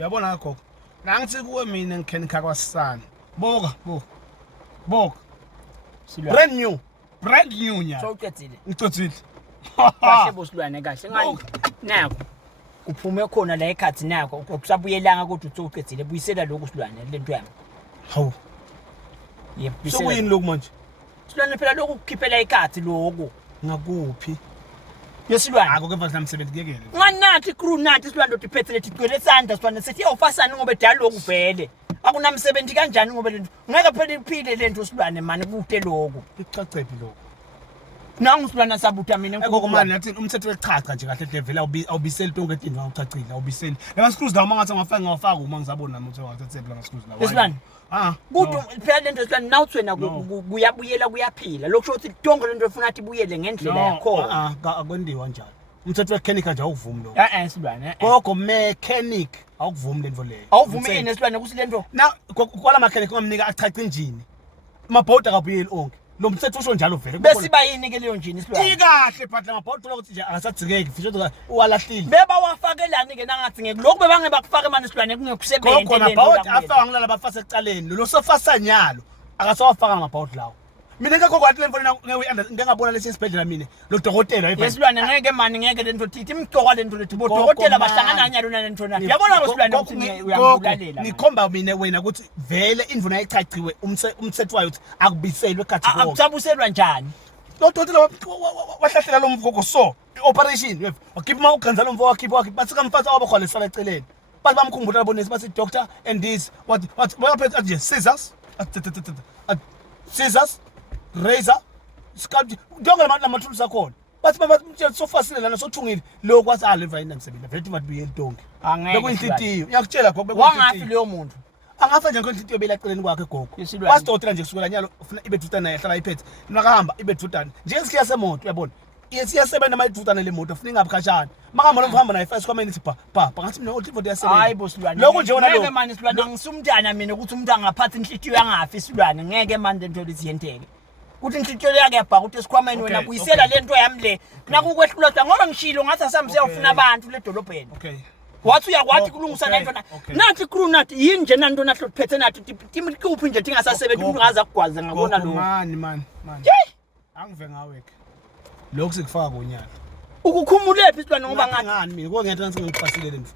Uyabona gogo. Nangithi kuwe mina ngikhenika kwasisana. Boka. Silwane. Brand new nya. So uqedile. Ngicocile. Kahle bosilwane kahle ngani. Nako. Kuphume khona la ekhathi nako ukusabuyelanga kodwa uthi uqedile buyisela lokhu silwane lento yami. Hawu. Yebo. So kuyini lokhu manje? Silwane phela lokhu ukukhiphela ekhathi lokho. Ngakuphi? Yesilwane. Akho kepha sinamsebenzi kuyekele. Nganathi crew nathi silwane otiphethele lethi gcwele sandla silwane sethi awufasani ngoba edala lokhu vele. Akunamsebenzi kanjani ngoba lento. Ngeke phela iphile lento silwane manje kude lokho. Ichacephi lokho. Nangu silwane sabutha mina Ngoko manje nathi umthetho wechacha nje kahle level awubiseli tonke into awuchachile awubiseli. Lama screws lawo mangathi ngafaka uma ngizabona nami ukuthi wathathe lama screws lawo. Yesilwane. Kude phela lento silwane nawuthi wena kuyabuyela kuyaphila. Lokho ukuthi tonke lento efuna ukuthi ibuyele ngendlela yakho. Akwendiwa njalo. Umthetho wemechanic nje awuvumi lo. Silwane. Gogo mechanic awuvumi lento leyo. Awuvumi yini silwane kusi lento? Na kwala mechanic ngamnika achacha injini. Amabhodi akabuyeli onke. Lo mthetho usho njalo vele. Bese bayini ke leyo njini silwane? Ikahle but amabhodi ukuthi nje akasadzikeki fisho uwalahlile. Beba wafakelani ke nangathi ngeke lokho bebange bakufake manje silwane kungekusebenzi lento. Khona amabhodi afaka ngilala bafasa ecaleni. Lo sofasa nyalo akasawafaka amabhodi lawo. Mina ngeke kokwathi lemfona ngengabona lesi sibhedlela mina lo dokotela yesilwane ngeke mani ngeke lento thithi imgcokwa lento lethi bodokotela bahlangana nyalo nalento na yabona silwane ukuthi uyangulalela ngikhomba mina wena ukuthi vele indvuna ayichachiwe umthetho wayo ukuthi akubiselwe ekhathi konke akusabuselwa njani lo dokotela wahlahlela lo mvuko so operation wakhipha uganza lo mvuko wakhipha bathi kamfasa wabakhona lesala eceleni bathi bamkhumbula bonesi bathi doctor and this what phethe scissors razor sculpt donke lamathulusi akhona bathi sofasile lana sothungile lo kwathi aleva yini ngisebenza velethi mathi tonke bekuyinhlitiyo ngiyakutshela gogo wangafi leyo muntu angafa nje ngenhlitiyo belaceleni kwakhe gogo basitotela nje kusukela nyalo ufuna ibe dutana yahlala iphethe nakahamba ibe dutana nje ngesikhiya semoto uyabona siyasebenza mayidutana le moto ufuna ingabukhashana makahamba nokuhamba nayo first community ngathi mina othi ifoto yasebenza hayi bosilwane lokho nje wona lo ngeke manje silwane ngisumntana mina ukuthi umuntu angaphathi inhlitiyo yangafi silwane ngeke manje lento leziyenteke kuthi inhlitiyo yakhe yabhaka ukuthi esikhwameni wena kuyisela lento yami le nakukwehlula ngoba ngishilo ngathi asambe siyofuna abantu le dolobheni wathi uyakwathi kulungisa lento nathi crew nathi yini nje nanto nathi lophethe nathi timikuphi nje tingasasebenzi umuntu ngaza kugwaza ngabona lo man angive ngawe ke lokho sikufaka ngonyaka ukukhumule phi silwane ngoba ngani mina ngeke ngathi ngifasile lento